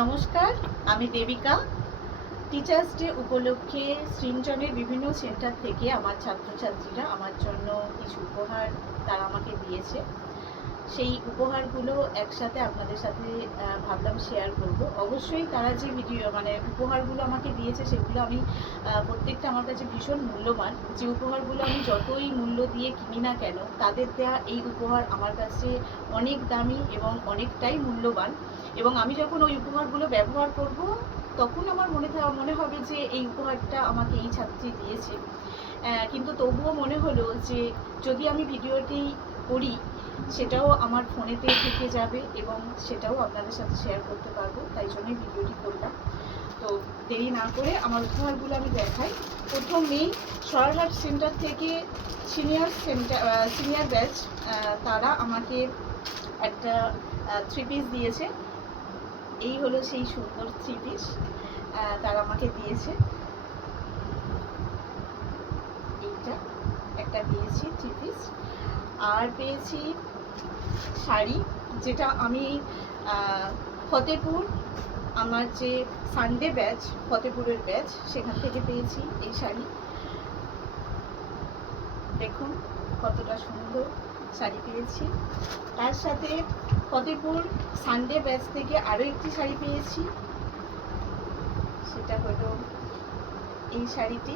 নমস্কার, আমি Devika. Teachers day উপলক্ষে সৃঞ্জনের বিভিন্ন সেন্টার থেকে আমার ছাত্রছাত্রীরা আমার জন্য কিছু উপহার তারা আমাকে দিয়েছে। সেই উপহারগুলো একসাথে আপনাদের সাথে ভাবলাম শেয়ার করব। অবশ্যই তারা যে উপহারগুলো আমাকে দিয়েছে সেগুলো আমি প্রত্যেকটা আমার কাছে ভীষণ মূল্যবান। যে উপহারগুলো আমি যতই মূল্য দিয়ে কিনি না কেন, তাদের দেওয়া এই উপহার আমার কাছে অনেক দামি এবং অনেকটাই মূল্যবান। এবং আমি যখন ওই উপহারগুলো ব্যবহার করব, তখন আমার মনে হবে যে এই উপহারটা আমাকে এই ছাত্রী দিয়েছে। কিন্তু তবুও মনে হলো যে যদি আমি ভিডিওটি করি, সেটাও আমার ফোনেতে থেকে যাবে এবং সেটাও আপনাদের সাথে শেয়ার করতে পারবো, তাই জন্যই ভিডিওটি করলাম। তো দেরি না করে আমার উপহারগুলো আমি দেখাই। প্রথমেই সরারহাট সেন্টার থেকে সিনিয়র ব্যাচ তারা আমাকে একটা 3 পিস দিয়েছে। এই হলো সেই সুন্দর 3 পিস তারা আমাকে দিয়েছে। এইটা একটা দিয়েছি 3 পিস। আর পেয়েছি শাড়ি, যেটা আমি ফতেপুর, আমার যে সানডে ব্যাচ, ফতেপুরের ব্যাচ, সেখান থেকে পেয়েছি এই শাড়ি। দেখুন কতটা সুন্দর শাড়ি পেয়েছি। তার সাথে ফতেপুর সানডে ব্যাচ থেকে আরও একটি শাড়ি পেয়েছি, সেটা হলো এই শাড়িটি।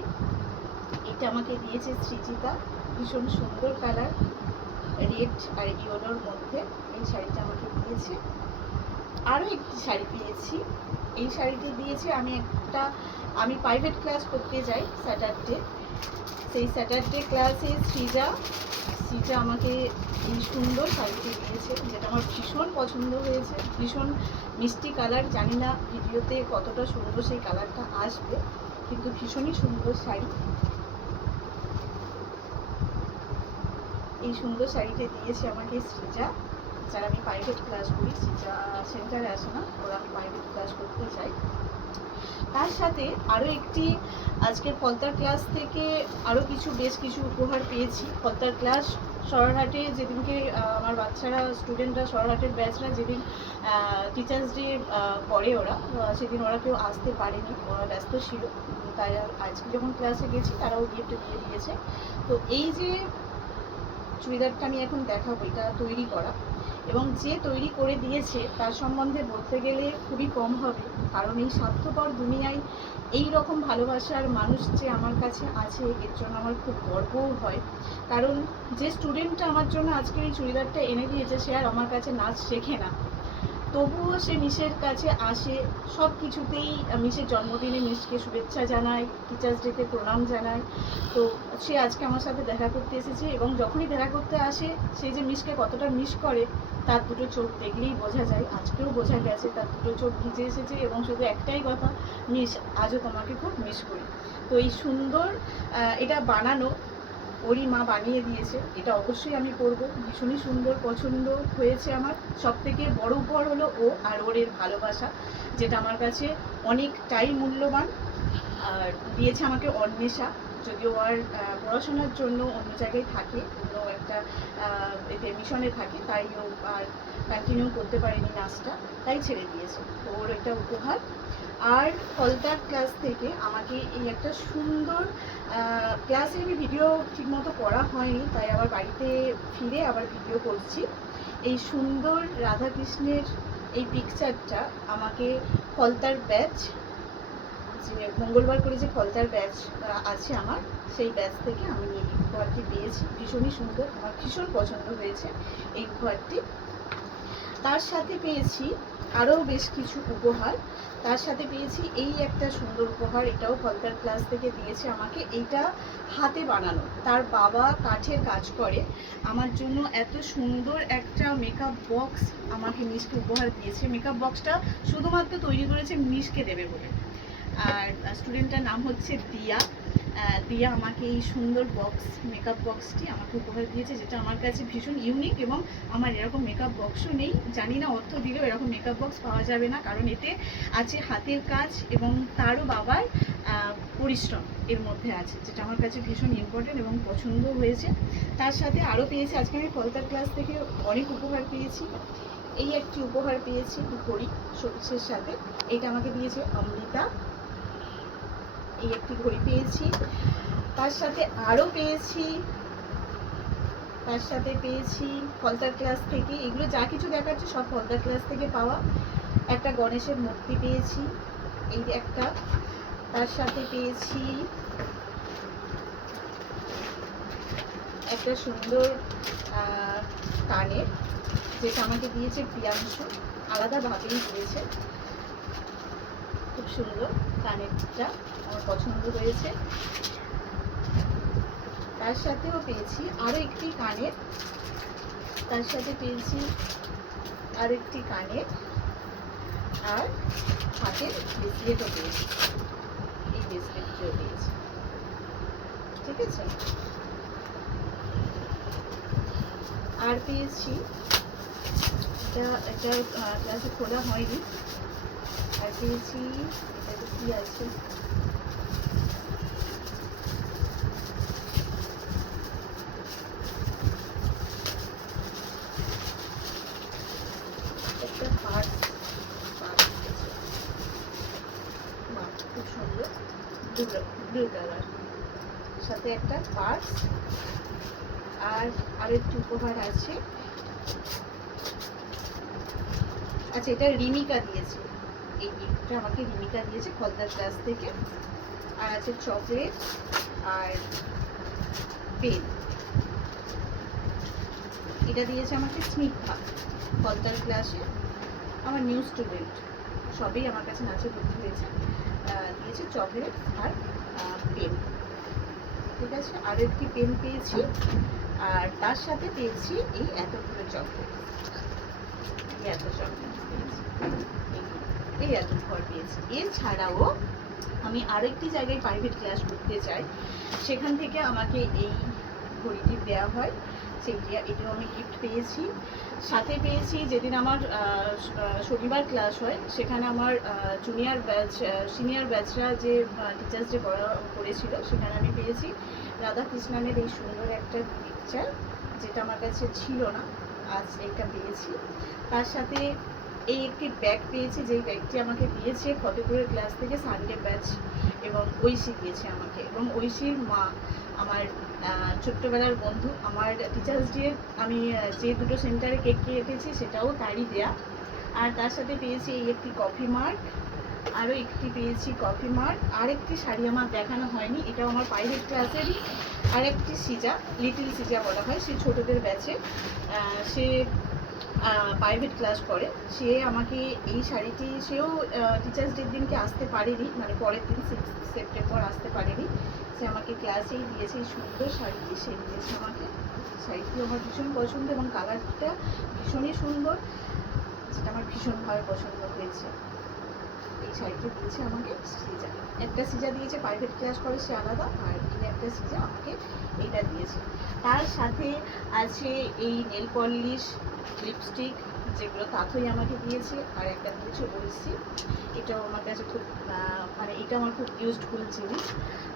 এটা আমাকে দিয়েছে সৃজিতা, ভীষণ সুন্দর কালার, রেড আর ইয়েলোর মধ্যে এই শাড়িটা আমাকে দিয়েছে। আরও একটি শাড়ি পেয়েছি, এই শাড়িটি দিয়েছে আমি প্রাইভেট ক্লাস করতে যাই স্যাটারডে, সেই স্যাটারডে ক্লাসে সৃজা আমাকে এই সুন্দর শাড়িটি দিয়েছে, যেটা আমার ভীষণ পছন্দ হয়েছে। ভীষণ মিষ্টি কালার, জানি না ভিডিওতে কতটা সুন্দর সেই কালারটা আসবে, কিন্তু ভীষণই সুন্দর শাড়ি। এই সুন্দর শাড়িটা দিয়েছে আমাকে সৃজা, যারা আমি প্রাইভেট ক্লাস করি। সৃজা সেন্টারে আসে না, ওরা আমি প্রাইভেট ক্লাস করতে চাই। তার সাথে আরও একটি আজকের ফলতার ক্লাস থেকে আরও বেশ কিছু উপহার পেয়েছি। ফলতার ক্লাস সরারহাটে যেদিনকে আমার বাচ্চারা, স্টুডেন্টরা, সরারহাটের ব্যাচরা যেদিন টিচার্স ডে করে, সেদিন ওরা কেউ আসতে পারেনি, ওরা ব্যস্ত ছিল। তাই আজকে যখন ক্লাসে গেছি তারাও গিফট দিয়ে দিয়েছে। তো এই যে চুড়িদারটা আমি এখন দেখাবো, এটা তৈরি করা, এবং যে তৈরি করে দিয়েছে তার সম্বন্ধে বলতে গেলে খুবই কম হবে, কারণ এই স্বার্থপর দুনিয়ায় এই রকম ভালোবাসার মানুষ যে আমার কাছে আছে, এর জন্য আমার খুব গর্বও হয়। কারণ যে স্টুডেন্টটা আমার জন্য আজকের এই চুড়িদারটা এনে দিয়েছে, সে আর আমার কাছে নাচ শেখে না, তবুও সে মিসের কাছে আসে। সব কিছুতেই মিসের জন্মদিনে মিসকে শুভেচ্ছা জানায়, টিচার্স ডেতে প্রণাম জানায়। তো সে আজকে আমার সাথে দেখা করতে এসেছে, এবং যখনই দেখা করতে আসে, সে যে মিসকে কতটা মিস করে তার দুটো চোখ দেখলেই বোঝা যায়। আজকেও বোঝা গেছে, তার দুটো চোখ ভিজে এসেছে, এবং শুধু একটাই কথা, মিস আজও তোমাকে খুব মিস করি। তো এই সুন্দর এটা বানানো ওরই মা বানিয়ে দিয়েছে, এটা অবশ্যই আমি পরবো। ভীষণই সুন্দর, পছন্দ হয়েছে আমার। সব থেকে বড় উপহার হলো ও আর ওর ভালোবাসা, যেটা আমার কাছে অনেকটাই মূল্যবান। আর দিয়েছে আমাকে অন্বেষা, যদিও আর পড়াশোনার জন্য অন্য জায়গায় থাকে, অন্য একটা এতে মিশনে থাকে, তাই ও আর কন্টিনিউ করতে পারেনি নাচটা, তাই ছেড়ে দিয়েছে। তো ওর একটা উপহার। আর ফলতার ক্লাস থেকে আমাকে এই একটা সুন্দর, ক্লাসে আমি ভিডিও ঠিকমতো করা হয়নি, তাই আবার বাড়িতে ফিরে আবার ভিডিও করছি। এই সুন্দর রাধাকৃষ্ণের এই পিকচারটা আমাকে ফলতার ব্যাচ, যে মঙ্গলবার করে যে ফলতার ব্যাচ আছে আমার, সেই ব্যাচ থেকে আমি এই উপহারটি পেয়েছি। ভীষণই সুন্দর, আমার ভীষণ পছন্দ হয়েছে এই উপহারটি। তার সাথে পেয়েছি আরও বেশ কিছু উপহার। তার সাথে পেয়েছি এই একটা সুন্দর উপহার, এটাও ফলতার ক্লাস থেকে দিয়েছে আমাকে। এইটা হাতে বানানো, তার বাবা কাঠের কাজ করে, আমার জন্য এত সুন্দর একটা মেকআপ বক্স আমাকে মিসকে উপহার দিয়েছে। মেকআপ বক্সটা শুধুমাত্র তৈরি করেছে মিসকে দেবে বলে। আর স্টুডেন্টটার নাম হচ্ছে দিয়া। দিয়া আমাকে এই সুন্দর মেকআপ বক্সটি আমাকে উপহার দিয়েছে, যেটা আমার কাছে ভীষণ ইউনিক, এবং আমার এরকম মেকআপ বক্সও নেই। জানি না অর্থ দিলেও এরকম মেকআপ বক্স পাওয়া যাবে না, কারণ এতে আছে হাতের কাজ এবং তারও বাবার পরিশ্রম এর মধ্যে আছে, যেটা আমার কাছে ভীষণ ইম্পর্টেন্ট এবং পছন্দ হয়েছে। তার সাথে আরও পেয়েছি, আজকে আমি ফলতার ক্লাস থেকে অনেক উপহার পেয়েছি। এই একটি উপহার পেয়েছি ঘড়ি শোপিসের সাথে, এটা আমাকে দিয়েছে অমৃতা। এই একটি ঘড়ি পেয়েছি। তার সাথে আরও পেয়েছি, ফলতার ক্লাস থেকে, এগুলো যা কিছু দেখাচ্ছে সব ফলতার ক্লাস থেকে পাওয়া। একটা গণেশের মূর্তি পেয়েছি, এই একটা। তার সাথে পেয়েছি একটা সুন্দর কানের, যেটা আমাকে দিয়েছে প্রিয়াংশু, আলাদাভাবেই দিয়েছে। খুব সুন্দর কানেরটা, আমার পছন্দ হয়েছে। তার সাথেও পেয়েছি আরও একটি কানের, তার সাথে পেয়েছি আর একটি কানের, আর হাতের ব্রেসলেটও পেয়েছি, এই ব্রেসলেটটিও পেয়েছি। ঠিক আছে, আর পেয়েছি এটা ক্লাসে খোলা হয়নি, আর পেয়েছি এটাতে কি আছে, একটা হার্ট, খুব সুন্দর ব্লু কালার, সাথে একটা পার্স। আর আরেকটি উপহার আছে, আচ্ছা এটা রিমিকা দিয়েছে, এই গিফটটা আমাকে রিমিকা দিয়েছে ফলতার ক্লাস থেকে। আর আছে চকলেট আর পেন, এটা দিয়েছে আমাকে স্নিগ্ধা, ফলতার ক্লাসে আমার নিউ স্টুডেন্ট, সবই আমার কাছে নাচে ভর্তি হয়েছে। দিয়েছে চকলেট আর পেন। ঠিক আছে, আর একটি পেন পেয়েছি, আর তার সাথে পেয়েছি এই এতগুলো চকলেট, এত চকলেট পেয়েছি, এই এত ঘর পেয়েছি। এছাড়াও আমি আরেকটি জায়গায় প্রাইভেট ক্লাস করতে চাই, সেখান থেকে আমাকে এই ঘড়িটি দেওয়া হয়, এটাও আমি গিফট পেয়েছি। সাথে পেয়েছি যেদিন আমার শনিবার ক্লাস হয়, সেখানে আমার জুনিয়র ব্যাচ সিনিয়র ব্যাচরা যে টিচার্স ডে করেছিল, সেখানে আমি পেয়েছি রাধাকৃষ্ণনের এই সুন্দর একটা পিকচার, যেটা আমার কাছে ছিল না, আজ এটা পেয়েছি। তার সাথে এই একটি ব্যাগ পেয়েছি, যেই ব্যাগটি আমাকে দিয়েছে ফতেপুরের ক্লাস থেকে সানডে ব্যাচ, এবং ঐশী দিয়েছে আমাকে, এবং ঐশীর মা আমার ছোট্টবেলার বন্ধু। আমার টিচার্স ডে আমি যে দুটো সেন্টারে কেক কেটেছি সেটাও তারই দেয়া। আর তার সাথে পেয়েছি এই একটি কফি মার্ক, আরও একটি পেয়েছি কফি মার্ক, আর একটি শাড়ি আমার দেখানো হয়নি, এটাও আমার প্রাইভেট ক্লাসেরই। আর একটি সিজা, লিটিল সিজা বলা হয়, সে ছোটোদের ব্যাচে, সে প্রাইভেট ক্লাস করে, সে আমাকে এই শাড়িটি, সেও টিচার্স ডের দিনকে আসতে পারেনি, মানে পরের দিন 6 সেপ্টেম্বর আসতে পারেনি, সে আমাকে ক্লাসেই দিয়েছে এই সুন্দর শাড়িটি, সে দিয়েছে আমাকে। শাড়িটি আমার ভীষণ পছন্দ এবং কালারটা ভীষণই সুন্দর, যেটা আমার ভীষণভাবে পছন্দ হয়েছে। এই শাড়িটি দিয়েছে আমাকে সিজা, একটা সিজা দিয়েছে প্রাইভেট ক্লাস করে সে আলাদা, আর এই একটা সিজা আমাকে এইটা দিয়েছে। তার সাথে আছে এই নেল পলিশ, লিপস্টিক, যেগুলো তাথই আমাকে দিয়েছে, আর একটা দিয়েছে ঐশী, এটাও আমার কাছে খুব মানে এটা আমার খুব ইউজফুল জিনিস।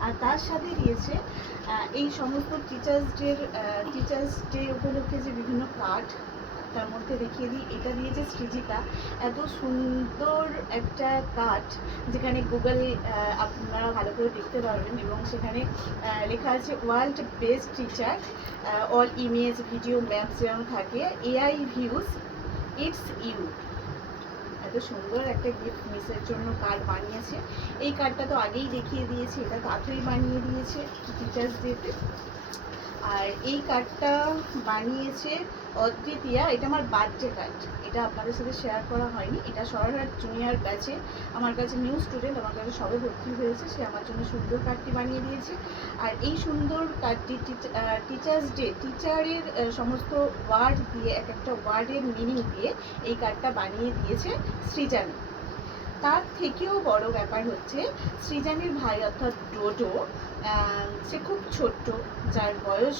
আর তার সাথে দিয়েছে এই সমস্ত টিচার্স ডে উপলক্ষে যে বিভিন্ন কার্ড, তার মধ্যে দেখিয়ে দিই, এটা দিয়েছে সৃজিতা, এত সুন্দর একটা কার্ড, যেখানে গুগল আপনারা ভালো করে দেখতে পারবেন, এবং সেখানে লেখা আছে world best teacher, all image video maps যেমন থাকে, এআই ভিউজ ইটস ইউ। এত সুন্দর একটা গিফট মিসের জন্য কার্ড বানিয়েছে। এই কার্ডটা তো আগেই দেখিয়ে দিয়েছি, এটা তাড়াতাড়ি বানিয়ে দিয়েছে টিচার্স ডেতে। আর এই কার্ডটা বানিয়েছে অদ্বিতীয়া, এটা আমার বার্থডে কার্ড, এটা আপনাদের সাথে শেয়ার করা হয়নি, এটা সরারহাট জুনিয়র ব্যাচে আমার কাছে নিউ স্টুডেন্ট, আমার কাছে সবে ভর্তি হয়েছে, সে আমার জন্য সুন্দর কার্ডটি বানিয়ে দিয়েছে। আর এই সুন্দর কার্ডটি টিচার্স ডে, টিচারের সমস্ত ওয়ার্ড দিয়ে, এক একটা ওয়ার্ডের মিনিং দিয়ে এই কার্ডটা বানিয়ে দিয়েছে সৃজানী। তার থেকেও বড় ব্যাপার হচ্ছে সৃজানীর ভাই অর্থাৎ ডোডো, সে খুব ছোট্ট, যার বয়স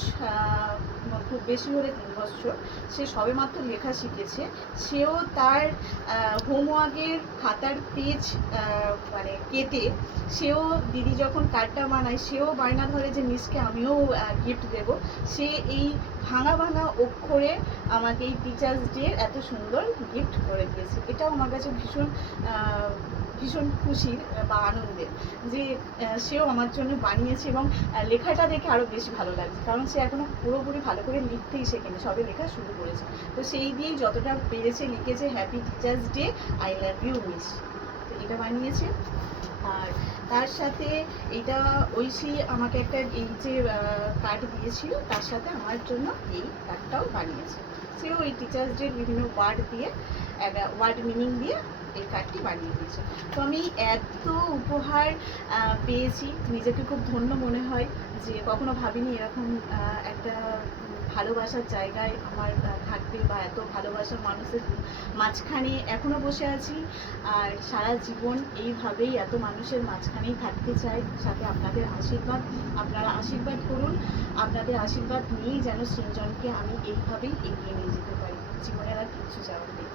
খুব বেশি হলে 3 বছর, সে সবেমাত্র লেখা শিখেছে। সেও তার হোমওয়ার্কের খাতার পেজ মানে কেটে সেও দিদি যখন কার্ডটা বানায় সেও বায়না ধরে যে মিসকে আমিও গিফট দেব। সে এই ভাঙা ভাঙা অক্ষরে আমাকে এই টিচার্স ডে এত সুন্দর গিফট করে দিয়েছে। এটাও আমার কাছে ভীষণ ভীষণ খুশির বা আনন্দের যে সেও আমার জন্য বানিয়েছে, এবং লেখাটা দেখে আরও বেশি ভালো লাগছে, কারণ সে এখনও পুরোপুরি ভালো করে লিখতেই শেখেনি, সবে লেখা শুরু করেছে। তো সেই দিয়েই যতটা পেরেছে লিখেছে, happy teachers day, I love you miss. তো এটা বানিয়েছে। আর তার সাথে এটা ঐশী আমাকে একটা এই যে কার্ড দিয়েছিল, তার সাথে আমার জন্য এই কার্ডটাও বানিয়েছে। সেও এই টিচার্স ডের বিভিন্ন ওয়ার্ড দিয়ে, ওয়ার্ড মিনিং দিয়ে এই কার্ডটি বানিয়ে দিয়েছে। তো আমি এত উপহার পেয়েছি, নিজেকে খুব ধন্য মনে হয় যে কখনো ভাবিনি এরকম একটা ভালোবাসার জায়গায় আমার থাকবে, বা এত ভালোবাসার মানুষের মাঝখানে এখনও বসে আছি। আর সারা জীবন এইভাবেই এত মানুষের মাঝখানেই থাকতে চাই, সাথে আপনাদের আশীর্বাদ। আপনারা আশীর্বাদ করুন, আপনাদের আশীর্বাদ নিয়েই যেন সৃঞ্জনকে আমি এইভাবেই এগিয়ে নিয়ে যেতে পারি। জীবনের আর কিচ্ছু চাওয়ার নেই।